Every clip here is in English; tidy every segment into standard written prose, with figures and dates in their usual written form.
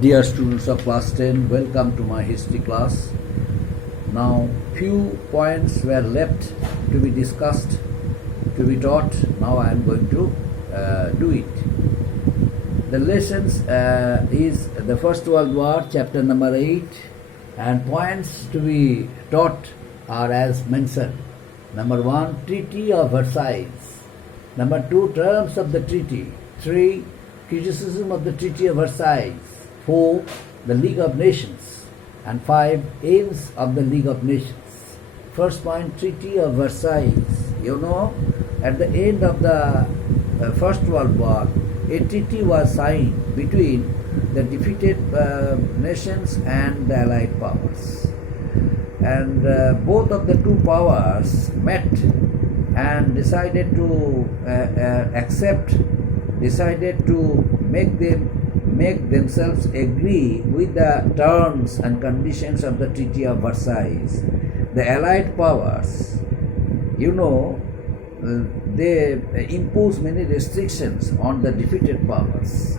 Dear students of class 10, welcome to my history class. Now, few points were left to be discussed, to be taught. Now I am going to do it. The lessons is the First World War, chapter number 8, and points to be taught are as mentioned. Number 1, Treaty of Versailles. Number 2, terms of the treaty. 3, criticism of the Treaty of Versailles. 4, the League of Nations. And 5, aims of the League of Nations. First point, Treaty of Versailles. You know, at the end of the First World War, a treaty was signed between the defeated nations and the Allied powers. And both of the two powers met and decided to decided to make themselves agree with the terms and conditions of the Treaty of Versailles. The Allied powers, you know, they impose many restrictions on the defeated powers.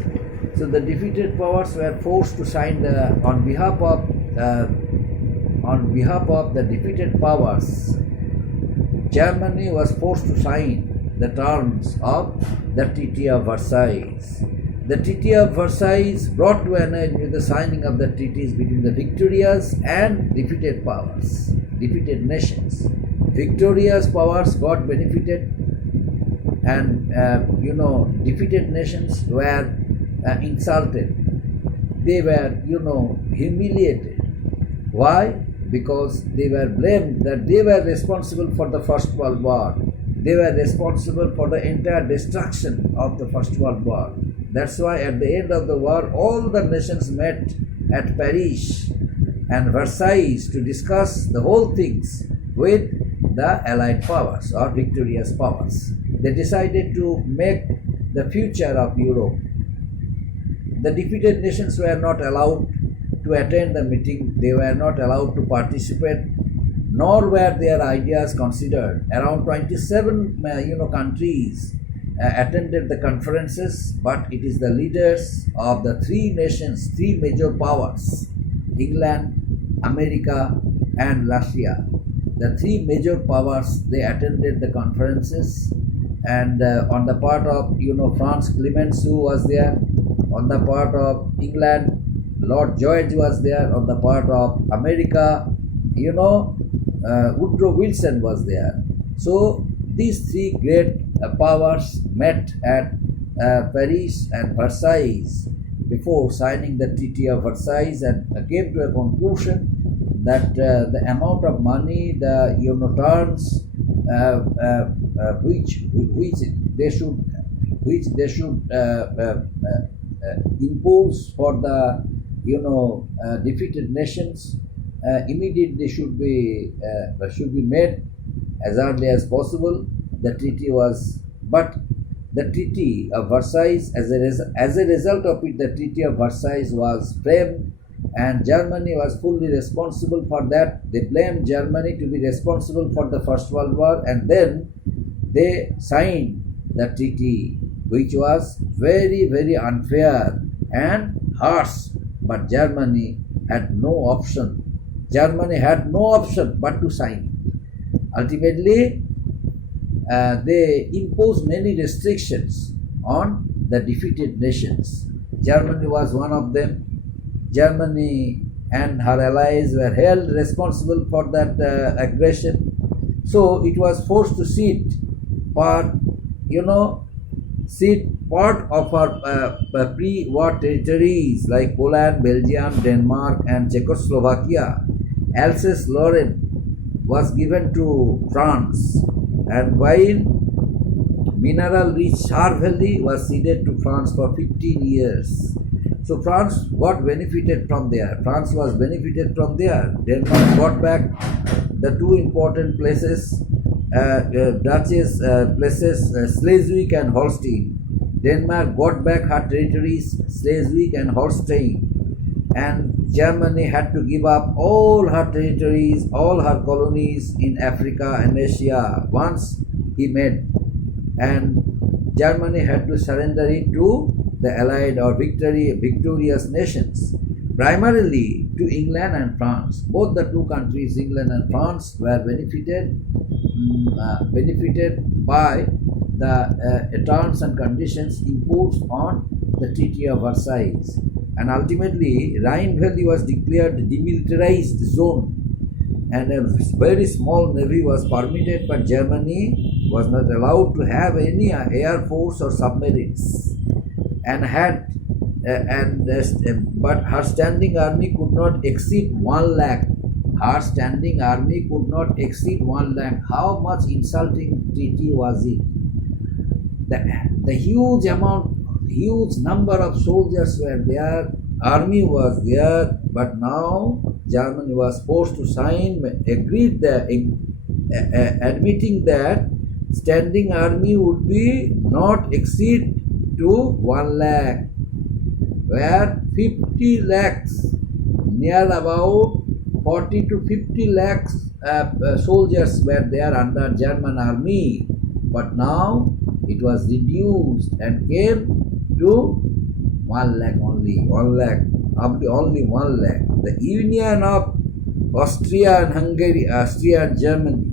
So the defeated powers were forced to sign on behalf of the defeated powers. Germany was forced to sign the terms of the Treaty of Versailles. The Treaty of Versailles brought to an end with the signing of the treaties between the victorious and defeated powers, defeated nations. Victorious powers got benefited, and defeated nations were insulted. They were, humiliated. Why? Because they were blamed that they were responsible for the First World War. They were responsible for the entire destruction of the First World War. That's why at the end of the war, all the nations met at Paris and Versailles to discuss the whole things with the Allied powers or victorious powers. They decided to make the future of Europe. The defeated nations were not allowed to attend the meeting. They were not allowed to participate, nor were their ideas considered. Around 27 countries attended the conferences, but it is the leaders of the three nations, three major powers, England, America, and Russia. The three major powers, they attended the conferences, and on the part of France, Clemenceau was there. On the part of England, Lord George was there. On the part of America, Woodrow Wilson was there. So these three great powers met at Paris and Versailles before signing the Treaty of Versailles, and came to a conclusion that the amount of money, the terms which they should impose for the defeated nations immediately should be made as early as possible. The treaty of Versailles, as a result of it, the Treaty of Versailles was framed, and Germany was fully responsible for that. They blamed Germany to be responsible for the First World War, and then they signed the treaty, which was very, very unfair and harsh. But Germany had no option. Germany had no option but to sign. Ultimately, they imposed many restrictions on the defeated nations. Germany was one of them. Germany and her allies were held responsible for that aggression. So it was forced to cede part of her pre-war territories like Poland, Belgium, Denmark, and Czechoslovakia. Alsace-Lorraine was given to France, and while mineral-rich Saar Valley was ceded to France for 15 years. So France got benefited from there. France was benefited from there. Denmark got back the two important places, Duchess places, Schleswig and Holstein. Denmark got back her territories, Schleswig and Holstein, and Germany had to give up all her territories, all her colonies in Africa and Asia once he made, and Germany had to surrender it to the allied or victorious nations, primarily to England and France. Both the two countries, England and France, were benefited by the terms and conditions imposed on the Treaty of Versailles. And ultimately, Rhine Valley was declared demilitarized zone, and a very small navy was permitted, but Germany was not allowed to have any air force or submarines, and but her standing army could not exceed 1 lakh. Her standing army could not exceed 1 lakh. How much insulting treaty was it? The huge number of soldiers were there, army was there, but now Germany was forced to sign, admitting that standing army would be not exceed to 1 lakh, where 50 lakhs, near about 40 to 50 lakhs soldiers were there under German army, but now it was reduced and came to 1 lakh only, 1 lakh, only 1 lakh. The union of Austria and Hungary, Austria and Germany,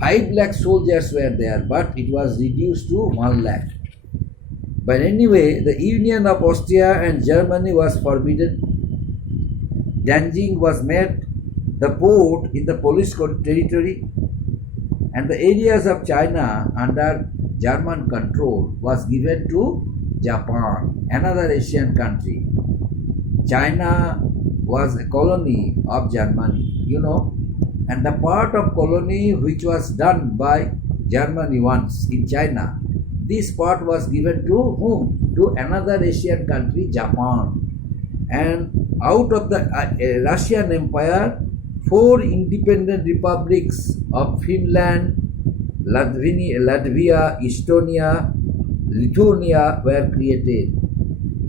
5 lakh soldiers were there, but it was reduced to 1 lakh. But anyway, the union of Austria and Germany was forbidden. Danzig was made the port in the Polish territory, and the areas of China under German control was given to Japan, another Asian country. China was a colony of Germany, and the part of colony which was done by Germany once in China, this part was given to whom? To another Asian country, Japan. And out of the Russian Empire, 4 independent republics of Finland, Latvia, Estonia, Lithuania were created.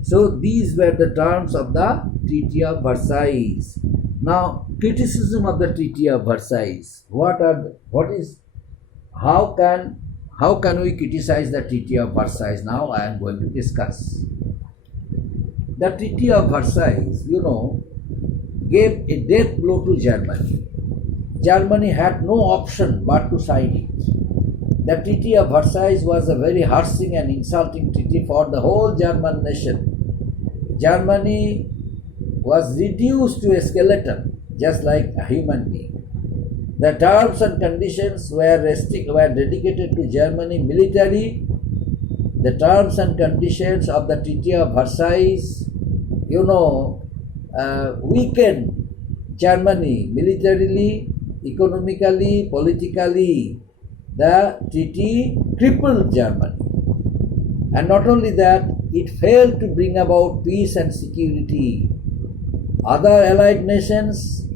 So these were the terms of the Treaty of Versailles. Now, criticism of the Treaty of Versailles. How can we criticize the Treaty of Versailles? Now I am going to discuss. The Treaty of Versailles, gave a death blow to Germany. Germany had no option but to sign it. The Treaty of Versailles was a very harassing and insulting treaty for the whole German nation. Germany was reduced to a skeleton, just like a human being. The terms and conditions were dedicated to Germany military. The terms and conditions of the Treaty of Versailles, weakened Germany militarily, economically, politically. The treaty crippled Germany. And not only that, it failed to bring about peace and security. Other allied nations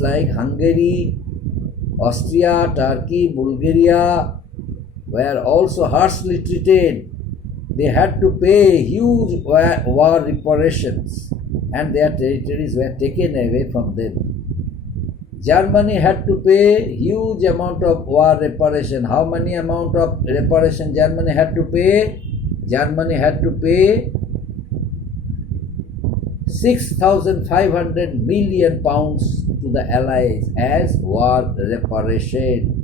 like Hungary, Austria, Turkey, Bulgaria were also harshly treated. They had to pay huge war reparations, and their territories were taken away from them. Germany had to pay huge amount of war reparation. How many amount of reparation Germany had to pay? Germany had to pay 6,500 million pounds to the Allies as war reparation.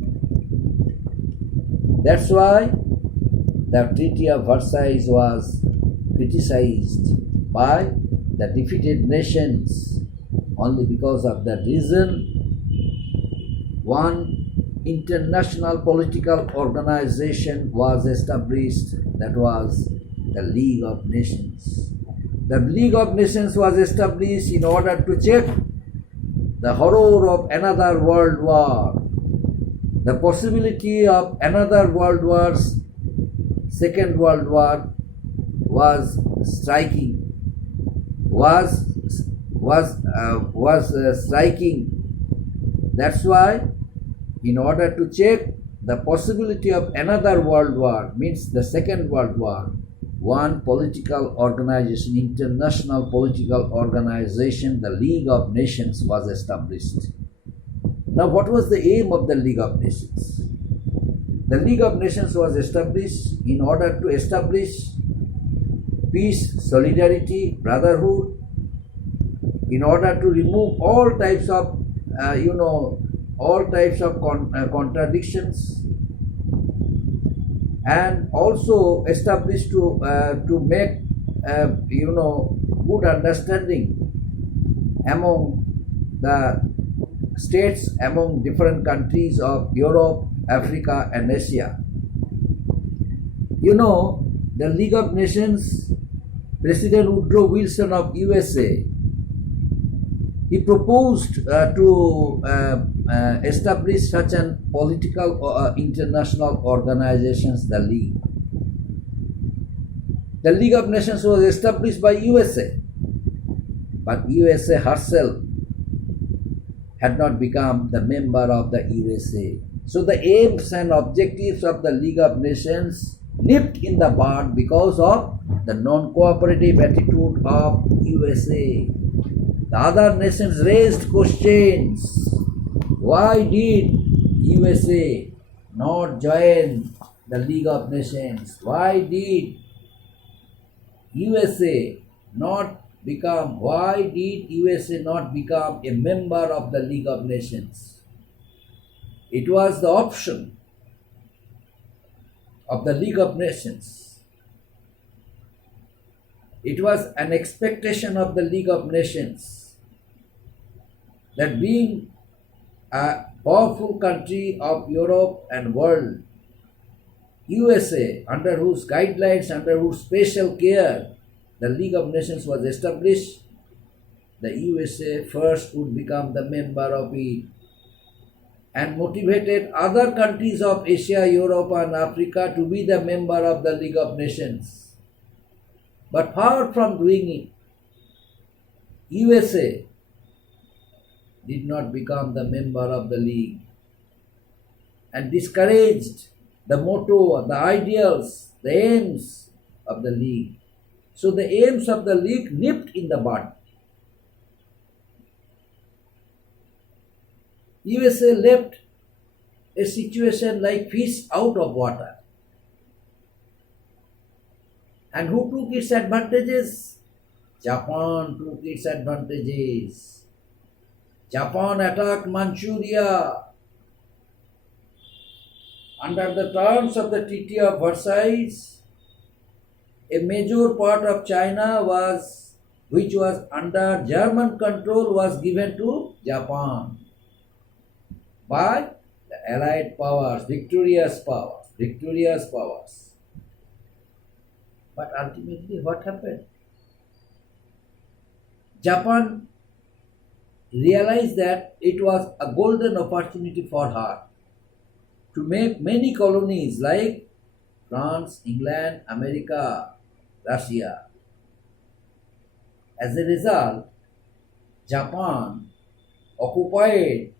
That's why the Treaty of Versailles was criticized by the defeated nations only because of the reason one international political organization was established, that was the League of Nations. The League of Nations was established in order to check the horror of another world war, the possibility of another world war, Second World War was striking. That's why, in order to check the possibility of another world war, means the Second World War, one political organization, international political organization, the League of Nations was established. Now, what was the aim of the League of Nations? The League of Nations was established in order to establish peace, solidarity, brotherhood, in order to remove all types of, contradictions, and also established to make, good understanding among the states, among different countries of Europe, Africa, and Asia. The League of Nations, President Woodrow Wilson of USA, he proposed to establish such an political international organization, the League. The League of Nations was established by USA, but USA herself had not become the member of the USA. So the aims and objectives of the League of Nations nipped in the bud because of the non-cooperative attitude of USA. The other nations raised questions. Why did USA not join the League of Nations? Why did USA not become a member of the League of Nations? It was the option of the League of Nations. It was an expectation of the League of Nations that, being a powerful country of Europe and world, USA, under whose guidelines, under whose special care the League of Nations was established, the USA first would become the member of it, and motivated other countries of Asia, Europe, and Africa to be the member of the League of Nations. But far from doing it, USA did not become the member of the League and discouraged the motto, the ideals, the aims of the League. So the aims of the League nipped in the bud. USA left a situation like fish out of water. And who took its advantages? Japan took its advantages. Japan attacked Manchuria. Under the terms of the Treaty of Versailles, a major part of China which was under German control, was given to Japan by the Allied powers, victorious powers. But ultimately what happened? Japan realized that it was a golden opportunity for her to make many colonies like France, England, America, Russia. As a result, Japan occupied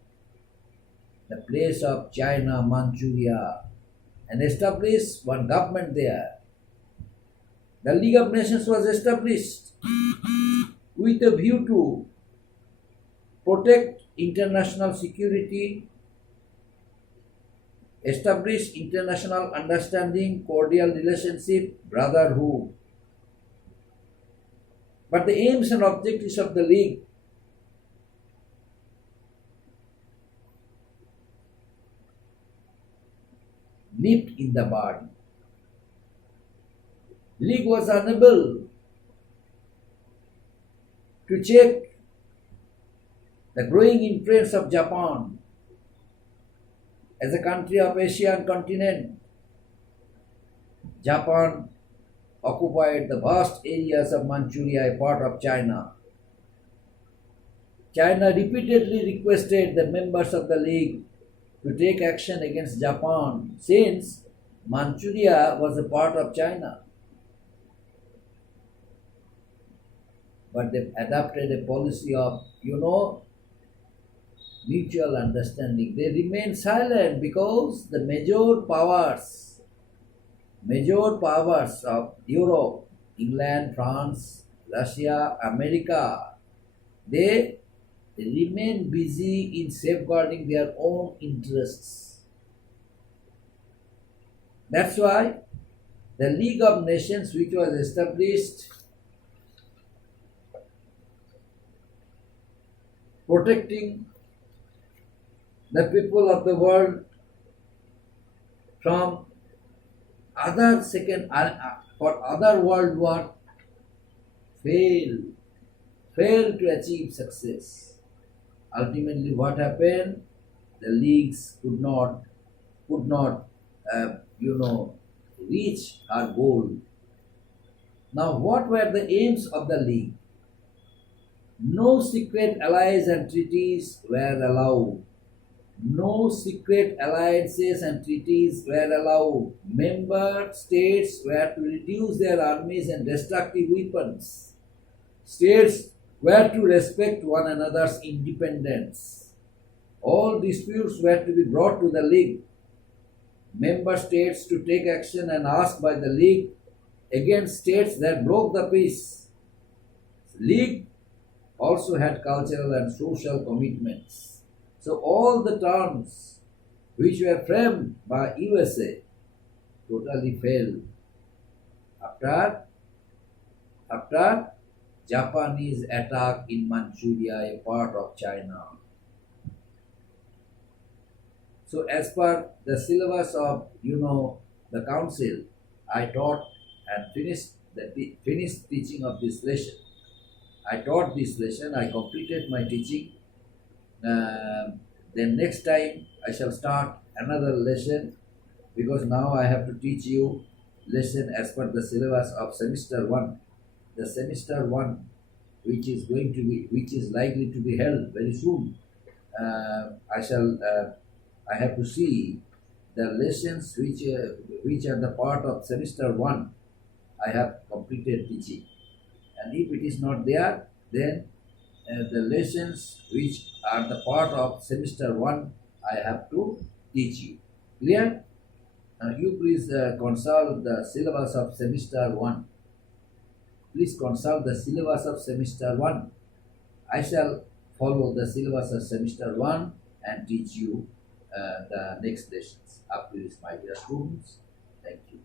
the place of China, Manchuria, and established one government there. The League of Nations was established with a view to protect international security, establish international understanding, cordial relationship, brotherhood. But the aims and objectives of the League nipped in the bud. League was unable to check the growing influence of Japan as a country of Asian continent. Japan occupied the vast areas of Manchuria, a part of China. China repeatedly requested the members of the League to take action against Japan, since Manchuria was a part of China. But they adopted a policy of, mutual understanding. They remained silent because the major powers of Europe, England, France, Russia, America, they remain busy in safeguarding their own interests. That's why the League of Nations, which was established protecting the people of the world from other second for other world war, failed failed to achieve success. Ultimately, what happened? The leagues could not reach our goal. Now, what were the aims of the league? No secret allies and treaties were allowed. No secret alliances and treaties were allowed. Member states were to reduce their armies and destructive weapons. States were to respect one another's independence. All disputes were to be brought to the League. Member states to take action and asked by the League against states that broke the peace. League also had cultural and social commitments. So all the terms which were framed by USA totally failed after Japanese attack in Manchuria, a part of China. So as per the syllabus of the council, I taught and finished teaching of this lesson. I taught this lesson. I completed my teaching. Then next time I shall start another lesson, because now I have to teach you lesson as per the syllabus of semester 1. The semester 1, which is likely to be held very soon. I have to see the lessons which are the part of semester 1. I have completed teaching, and if it is not there, then the lessons which are the part of semester 1, I have to teach you. Clear? You please consult the syllabus of semester 1. Please consult the syllabus of semester 1. I shall follow the syllabus of semester 1 and teach you the next lessons. Up to this, my dear students. Thank you.